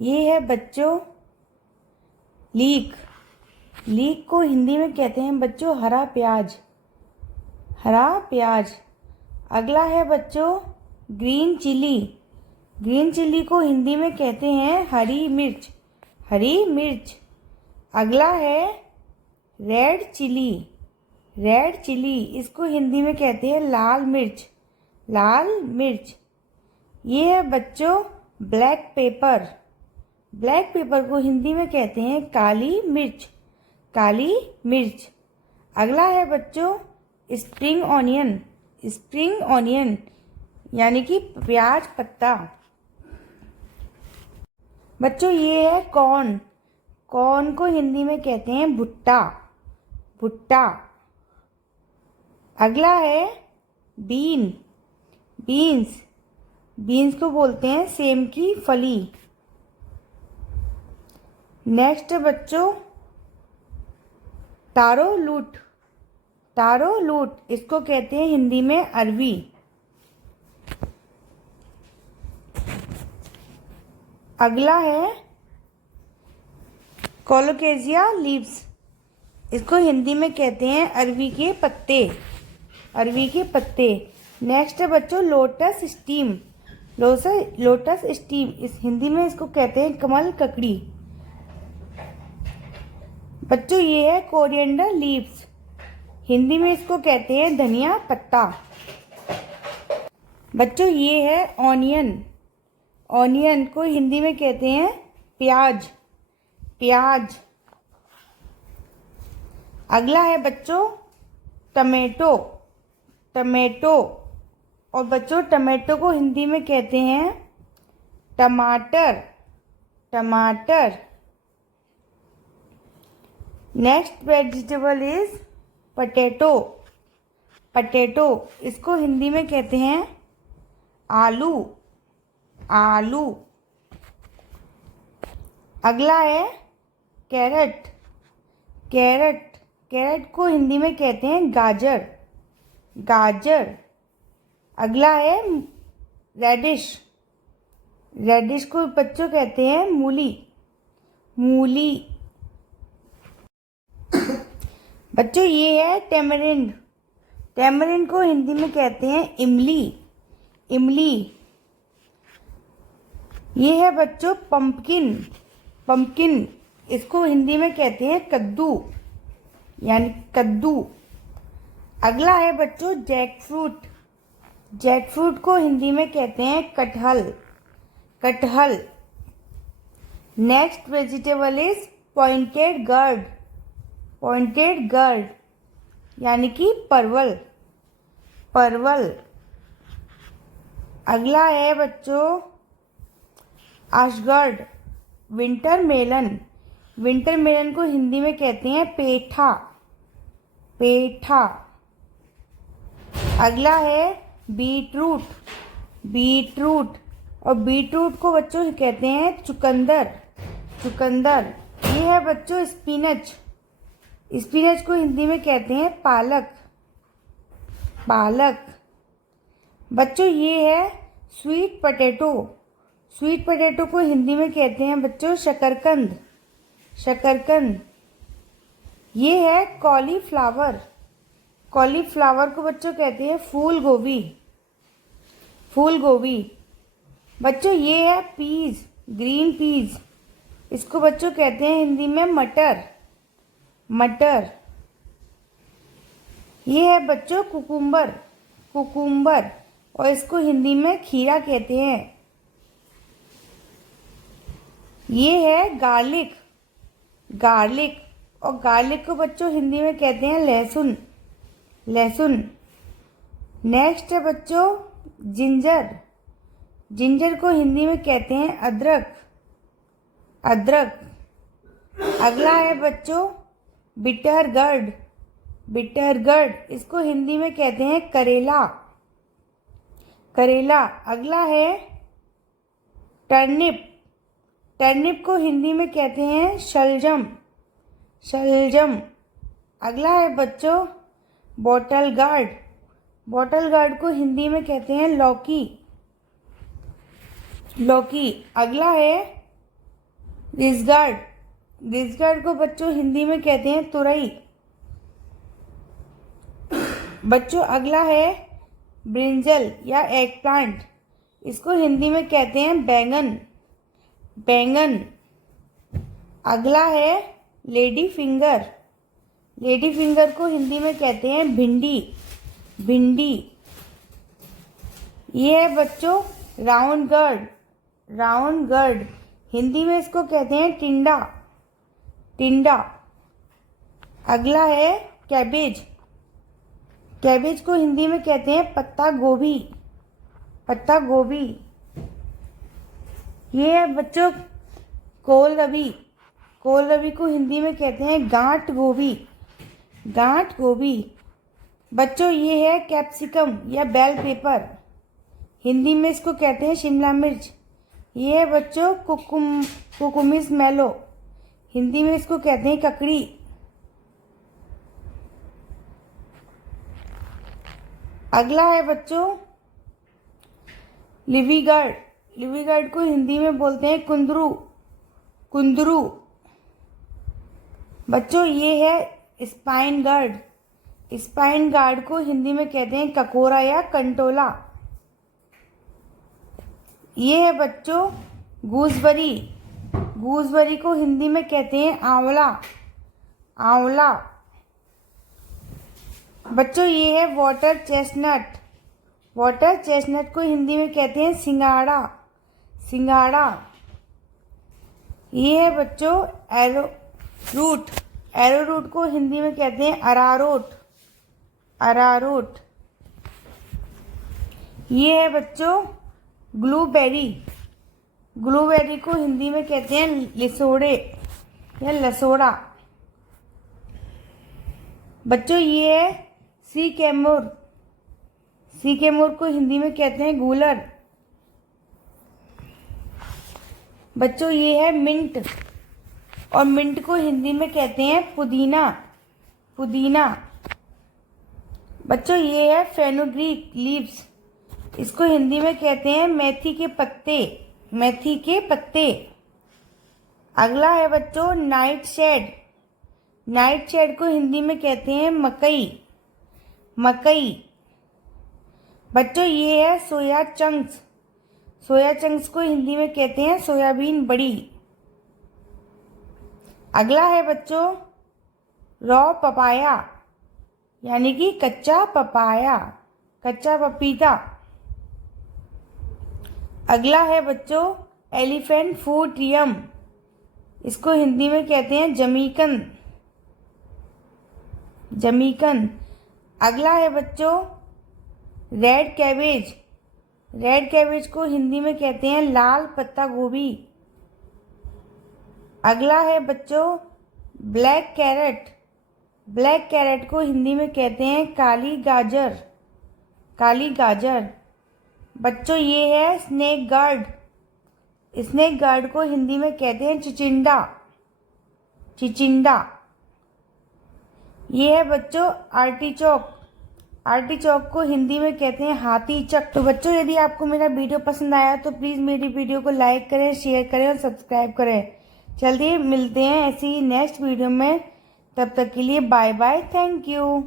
ये है बच्चों लीक। लीक को हिंदी में कहते हैं बच्चों हरा प्याज। हरा प्याज। अगला है बच्चों ग्रीन चिली। ग्रीन चिली को हिंदी में कहते हैं हरी मिर्च। हरी मिर्च। अगला है रेड चिली। रेड चिली, इसको हिंदी में कहते हैं लाल मिर्च। लाल मिर्च। ये है बच्चों ब्लैक पेपर। ब्लैक पेपर को हिंदी में कहते हैं काली मिर्च। काली मिर्च। अगला है बच्चों स्प्रिंग ऑनियन। स्प्रिंग ऑनियन यानी कि प्याज पत्ता। बच्चों ये है कॉर्न। कॉर्न को हिंदी में कहते हैं भुट्टा। भुट्टा। अगला है बीन। बीन्स। बीन्स को बोलते हैं सेम की फली। नेक्स्ट बच्चों तारो लूट। तारो लूट, इसको कहते हैं हिंदी में अरवी। अगला है कोलोकेशिया लीव्स। इसको हिंदी में कहते हैं अरवी के पत्ते। अरवी के पत्ते। नेक्स्ट है बच्चों लोटस स्टीम। लोटस स्टीम, इस हिंदी में इसको कहते हैं कमल ककड़ी। बच्चों ये है कोरिएंडर लीव्स। हिंदी में इसको कहते हैं धनिया पत्ता। बच्चों ये है ऑनियन। ऑनियन को हिंदी में कहते हैं प्याज। प्याज। अगला है बच्चों टमेटो। टमेटो। और बच्चों टमेटो को हिंदी में कहते हैं टमाटर। टमाटर। Next vegetable is potato. Potato, इसको हिंदी में कहते हैं आलू। आलू। अगला है कैरेट। कैरेट। कैरेट को हिंदी में कहते हैं गाजर। गाजर। अगला है रेडिश। रेडिश को बच्चों कहते हैं मूली। मूली। बच्चों ये है टेमरिंड। टेमरिंड को हिंदी में कहते हैं इमली। इमली। ये है बच्चों पंपकिन। पंपकिन, इसको हिंदी में कहते हैं कद्दू यानी कद्दू। अगला है बच्चों जैकफ्रूट। जैकफ्रूट को हिंदी में कहते हैं कटहल। कटहल। Next vegetable is pointed gourd. Pointed gourd यानी कि परवल। परवल। अगला है बच्चों ash gourd. Winter melon. Winter melon को हिंदी में कहते हैं पेठा। पेठा। अगला है बीटरूट। बीटरूट। और बीटरूट को बच्चों कहते हैं चुकंदर। चुकंदर। ये है बच्चों स्पिनच। स्पिनच को हिंदी में कहते हैं पालक। पालक। बच्चों ये है स्वीट पोटैटो। स्वीट पोटैटो को हिंदी में कहते हैं बच्चों शकरकंद। शकरकंद। ये है कॉलीफ्लावर। कॉलीफ्लावर को बच्चों कहते हैं फूल गोभी। फूल गोभी। बच्चों ये है पीज। ग्रीन पीज, इसको बच्चों कहते हैं हिंदी में मटर। मटर। ये है बच्चों कुकुम्बर। कुकुम्बर, और इसको हिंदी में खीरा कहते हैं। ये है गार्लिक। गार्लिक, और गार्लिक को बच्चों हिंदी में कहते हैं लहसुन। लहसुन। नेक्स्ट है बच्चों जिंजर। जिंजर को हिंदी में कहते हैं अदरक। अदरक। अगला है बच्चों बिटर गर्ड। बिटर गर्ड, इसको हिंदी में कहते हैं करेला। करेला। अगला है टर्निप। टर्निप को हिंदी में कहते हैं शलजम। शलजम। अगला है बच्चों बॉटल गार्ड। बॉटल गार्ड को हिंदी में कहते हैं लौकी। लौकी। अगला है रिजगार्ड, रिजगार्ड को बच्चों हिंदी में कहते हैं तुरई। बच्चों अगला है ब्रिंजल या एग प्लांट, इसको हिंदी में कहते हैं बैंगन, बैंगन। अगला है लेडी फिंगर, लेडी फिंगर को हिंदी में कहते हैं भिंडी, भिंडी। ये है बच्चों राउंड गर्ड, राउंड गर्ड, हिंदी में इसको कहते हैं टिंडा, टिंडा। अगला है कैबेज, कैबेज को हिंदी में कहते हैं पत्ता गोभी, पत्ता गोभी। ये है बच्चों कोलरबी, कोलरबी को हिंदी में कहते हैं गांठ गोभी, गांठ गोभी। बच्चों ये है कैप्सिकम या बेल पेपर, हिंदी में इसको कहते हैं शिमला मिर्च। ये है बच्चों कुकुमिस मेलो, हिंदी में इसको कहते हैं ककड़ी। अगला है बच्चों लिवीगार्ड, लिवीगार्ड को हिंदी में बोलते हैं कुंदरू, कुंदरू। बच्चों ये है स्पाइन गार्ड, स्पाइन गार्ड को हिंदी में कहते हैं ककोरा या कंटोला। ये है बच्चों गूसबरी, गूसबरी को हिंदी में कहते हैं आंवला, आंवला। बच्चों ये है वाटर चेस्टनट, वाटर चेस्टनट को हिंदी में कहते हैं सिंगाड़ा, सिंगाड़ा। ये है बच्चों एरो रूट, एरो रूट को हिंदी में कहते हैं अरारोट, अरारोट। ये है बच्चों ब्लूबेरी, ब्लूबेरी को हिंदी में कहते हैं लिसोड़े या लसोड़ा। बच्चों ये है सी कैमोर, सी कैमोर को हिंदी में कहते हैं गूलर। बच्चों ये है मिंट, और मिंट को हिंदी में कहते हैं पुदीना, पुदीना। बच्चों ये है फेनुग्रीक लीव्स, इसको हिंदी में कहते हैं मेथी के पत्ते, मेथी के पत्ते। अगला है बच्चों नाइट शेड, नाइट शेड को हिंदी में कहते हैं मकई, मकई। बच्चों ये है सोया चंक्स, सोया चंक्स को हिंदी में कहते हैं सोयाबीन बड़ी। अगला है बच्चों रॉ पपाया, यानी कि कच्चा पपाया, कच्चा पपीता। अगला है बच्चों एलिफेंट फूड यम, इसको हिंदी में कहते हैं जमीकन, जमीकन। अगला है बच्चों रेड कैबेज, रेड कैबेज को हिंदी में कहते हैं लाल पत्ता गोभी। अगला है बच्चों ब्लैक कैरेट, ब्लैक कैरेट को हिंदी में कहते हैं काली गाजर, काली गाजर। बच्चों ये है स्नेक गार्ड, स्नेक गार्ड को हिंदी में कहते हैं चिचिंडा, चिचिंडा। ये है बच्चों आर्टिचोक, आर्टिचोक को हिंदी में कहते हैं हाथी चक। तो बच्चों यदि आपको मेरा वीडियो पसंद आया तो प्लीज़ मेरी वीडियो को लाइक करें, शेयर करें और सब्सक्राइब करें। जल्दी मिलते हैं ऐसी ही नेक्स्ट वीडियो में, तब तक के लिए बाय बाय, थैंक यू।